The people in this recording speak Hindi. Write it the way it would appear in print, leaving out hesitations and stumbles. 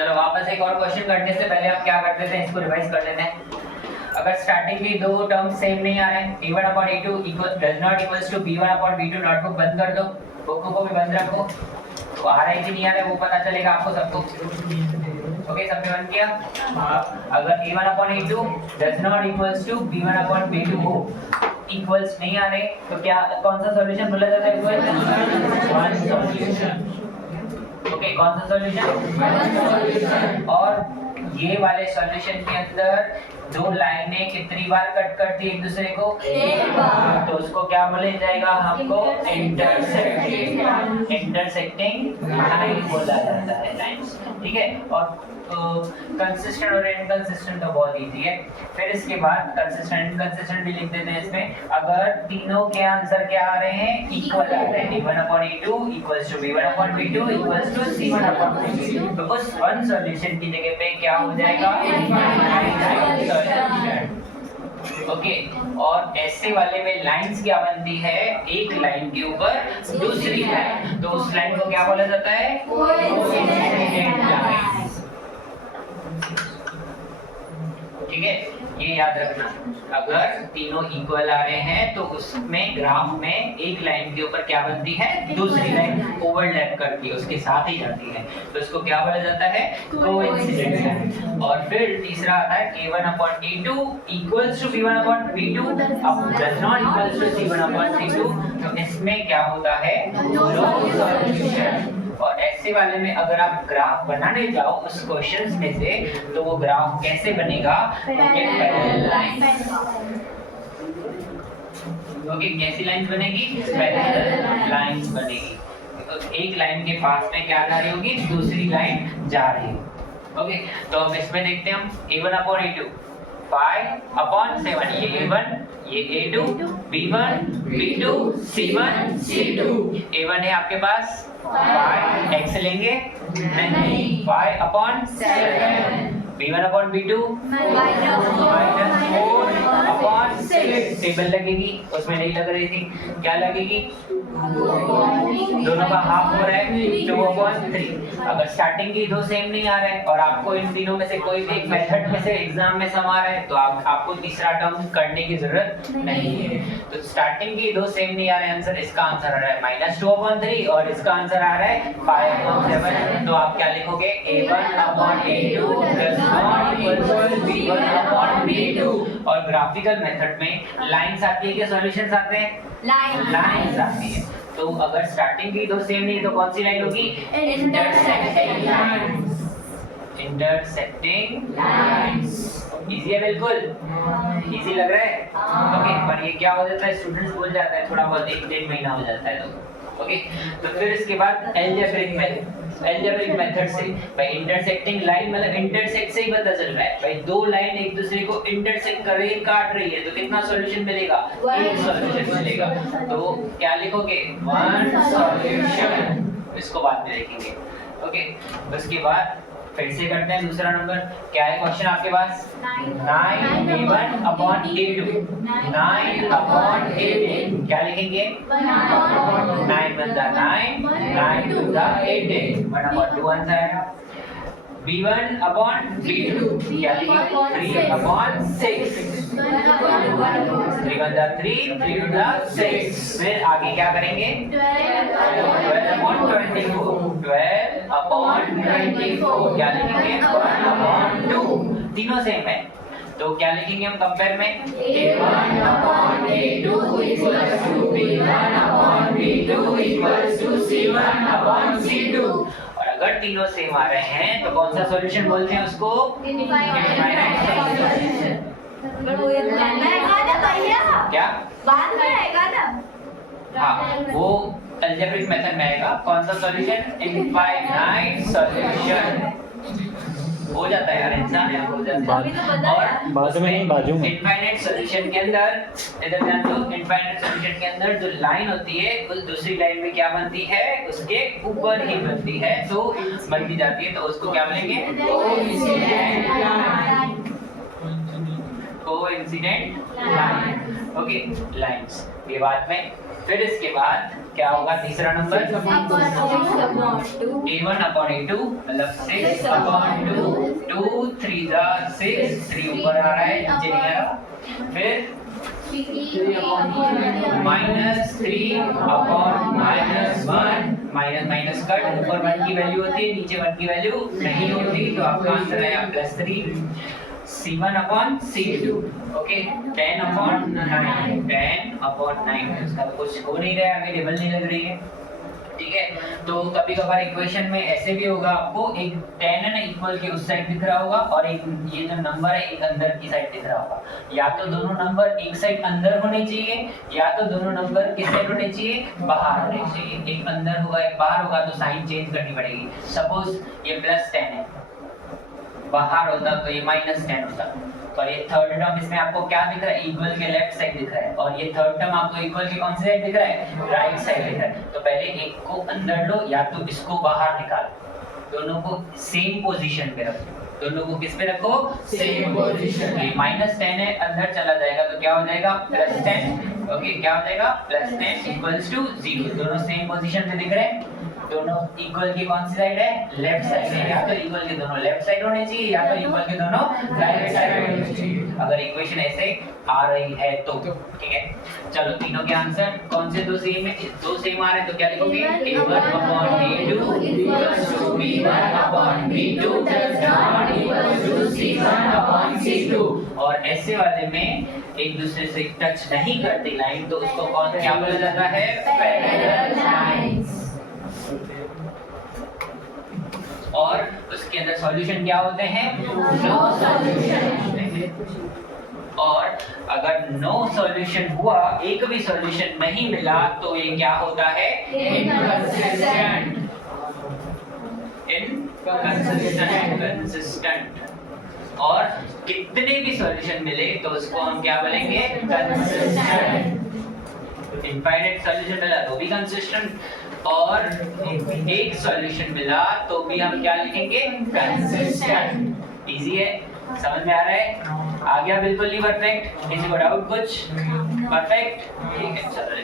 चलो वापस एक और क्वेश्चन करने से पहले आप क्या करते थे, इसको रिवाइज कर लेते हैं। अगर स्टार्टिंग की दो टर्म्स सेम नहीं आ रहे, a1/a2 does not equals to b1/b2, notebook बंद कर दो, बुक को भी बंद रखो, तो आ रहा है कि नहीं आ रहा है वो पता चलेगा आपको सबको। ओके, सबने बंद किया। अगर a1/a2 does not equals to b1/b2 हो, इक्वल्स नहीं आ रहे, तो क्या कौन सा सॉल्यूशन बोला जाता है? One solution. ओके, कौन सा सॉल्यूशन? और ये वाले सॉल्यूशन के अंदर दो लाइनें कितनी बार कट करती है एक दूसरे को? एक बार। तो उसको क्या बोला जाएगा? हमको इंटरसेक्टिंग लाइन बोला जाता है, लाइंस। ठीक है, और कंसिस्टेंट और इनकंसिस्टेंट तो बहुत इजी है। फिर इसके बाद कंसिस्टेंट इनकंसिस्टेंट भी लिख देते हैं इसमें। अगर तीनों के आंसर क्या आ रहे हैं? इक्वल आ रहे हैं, a1/a2 equals to b1/b2 equals to c1/b2, तो उस वन सॉल्यूशन की जगह पे क्या हो जाएगा? ओके, और ऐसे वाले में लाइंस क्या बनती है? एक लाइन के ऊपर दूसरी लाइन, तो उस लाइन को क्या बोला जाता है? Coincident line. ठीक है, ये याद रखना। अगर तीनों इक्वल आ रहे हैं तो उसमें ग्राफ में एक लाइन के ऊपर क्या बनती है? दूसरी लाइन ओवरलैप करती है, उसके साथ ही जाती है, तो इसको क्या बोला जाता है? Coincident line. और फिर तीसरा आता है a1/a2 इक्वल्स टू b1/b2 अब does not equals to c1/c2, तो इसमें क्या होता है? No solution. और ऐसे वाले में अगर आप ग्राफ बनाने जाओ उस क्वेश्चंस में से, तो वो ग्राफ कैसे बनेगा? Parallel lines. ओके, कैसी लाइंस बनेगी? पैरेलल लाइंस बनेगी। तो एक लाइन के पास में क्या जा रही होगी? दूसरी लाइन जा रही होगी। ओके, तो अब इसमें देखते हैं हम a1/a2 5/7, ये a1 ये a2 b1 b2 c1 c2। a1 है आपके पास 5, x लेंगे नहीं, 5/7, b1/b2 -4/6। टेबल लगेगी, उसमें नहीं लग रही थी, क्या लगेगी? दोनों का हाफ हो रहा है 2/3। अगर स्टार्टिंग की दो सेम नहीं आ रहा है और आपको इन तीनों में से कोई भी एक मेथड में से एग्जाम में सम आ रहा है, तो आपको तीसरा टर्म करने की जरूरत नहीं है। तो स्टार्टिंग की दो सेम नहीं आ रहे आंसर, इसका आंसर आ रहा है -2/3 और इसका आंसर आ रहा है 5/7। तो आप क्या लिखोगे? a1/a2 does not equal to b1/b2। और ग्राफिकल मेथड में लाइंस आती है कि सॉल्यूशंस आते हैं? लाइंस आती है। तो अगर स्टार्टिंग की दो सेम नहीं है तो कौन सी लाइन होगी? Intersecting lines. Intersecting lines. Easy है, बिल्कुल इजी लग रहा है? ओके, पर ये क्या हो जाता है? स्टूडेंट्स भूल जाते हैं थोड़ा बहुत, 1-1.5 महीना हो जाता है तो। ओके, तो फिर इसके बाद एल्जेब्रिक मेथड से भाई इंटरसेक्टिंग लाइन मतलब इंटरसेक्ट से ही पता चल रहा है भाई दो लाइन एक दूसरे को इंटरसेक्ट कर रही है, काट रही है, तो कितना सॉल्यूशन मिलेगा? एक सॉल्यूशन मिलेगा। तो क्या लिखोगे? One solution. इसको बाद में देखेंगे। ओके, उसके बाद फिर से करते हैं दूसरा नंबर। क्या है क्वेश्चन आपके पास? 9a1/a2 9/18। क्या लिखेंगे? 9 1 9 9 2 18 1/2 आंसर आएगा। b1/b2 क्या लिखेंगे? 3/6 3 1 3 3 2 6। फिर आगे क्या करेंगे? 12/24 क्या लिखेंगे? 1/2। तीनों सेम है, तो क्या लिखेंगे हम कंपेयर में? a1/a2 equals to b1/b2 equals to c1/c2। और अगर तीनों सेम आ रहे हैं तो कौन सा सॉल्यूशन बोलते हैं उसको? Infinite solution. क्या बाद में आएगा ना? हाँ, वो अलजेब्रिक मेथड में आएगा। कौन सा सॉल्यूशन? Infinite solution. हो जाता है यार, इंसान है, हो जाता है। और बाजू में नहीं, बाजू में। इनफाइनाइट सॉल्यूशन के अंदर इधर ध्यान दो, इनफाइनाइट सॉल्यूशन के अंदर जो लाइन होती है उस दूसरी लाइन में क्या बनती है? उसके ऊपर ही बनती है, तो बनती जाती है, तो उसको क्या बोलेंगे? Coincident line. Coincident line. Okay, lines ये बात में। फिर इसके बाद क्या होगा तीसरा नंबर A1/A2 मतलब 6/2 2 3 जा 6 3 ऊपर आ रहा है नीचे नहीं आ रहा फिर -3/-1 माइनस कट ऊपर 1 की वैल्यू होती है नीचे 1 की वैल्यू नहीं होती तो आपका आंसर आएगा +3 C1/C2 ओके 10/9 इसका तो कुछ हो नहीं रहा है आगे टेबल नहीं लग रही है ठीक है तो कभी कभार इक्वेशन में ऐसे भी होगा आपको एक 10 है ना इक्वल के उस साइड दिख रहा होगा और एक ये जो नंबर है एक अंदर की साइड दिख रहा होगा या तो दोनों नंबर एक साइड अंदर होने चाहिए या तो दोनों नंबर किस साइड होने चाहिए बाहर होने चाहिए एक अंदर होगा एक बाहर होगा तो साइन चेंज करनी पड़ेगी सपोज ये +10 है बाहर होता तो ये -10 होता और ये थर्ड टर्म इसमें आपको क्या दिख रहा है इक्वल के लेफ्ट साइड दिख रहा है और ये थर्ड टर्म आपको इक्वल के कौन सी साइड दिख रहा है राइट साइड दिख रहा है तो पहले एक को अंदर लो या तो इसको बाहर निकालो दोनों को सेम पोजीशन पे रखो दोनों को किस पे रखो सेम पोजीशन पे -10 है अंदर चला जाएगा तो क्या हो जाएगा +10 ओके क्या हो जाएगा +10 = 0 दोनों सेम पोजीशन पे दिख रहे हैं दोनों इक्वल की कौन सी साइड है लेफ्ट साइड है या तो इक्वल के दोनों लेफ्ट साइड होने चाहिए या तो इक्वल के दोनों राइट साइड होने चाहिए अगर इक्वेशन ऐसे आ रही है तो ठीक है चलो तीनों के आंसर कौन से दो सेम है दो सेम आ रहे हैं तो क्या लिखोगे A1/A2 B1/B2 C1/C2 और ऐसे वाले में एक दूसरे से टच नहीं करती लाइन तो उसको कौन क्या बोला जाता है पैरेलल लाइंस और उसके अंदर सॉल्यूशन क्या होते हैं नो सॉल्यूशन और अगर नो सॉल्यूशन हुआ एक भी सॉल्यूशन नहीं मिला तो ये क्या होता है इनकंसिस्टेंट और कितने भी सॉल्यूशन मिले तो उसको हम क्या बोलेंगे कंसिस्टेंट इनफाइनाइट सॉल्यूशन मिला तो भी कंसिस्टेंट और एक सॉल्यूशन मिला तो भी हम क्या लिखेंगे कंसिस्टेंट इजी है समझ में आ रहा है आ गया बिल्कुल नहीं परफेक्ट किसी को डाउट कुछ परफेक्ट ठीक है चलो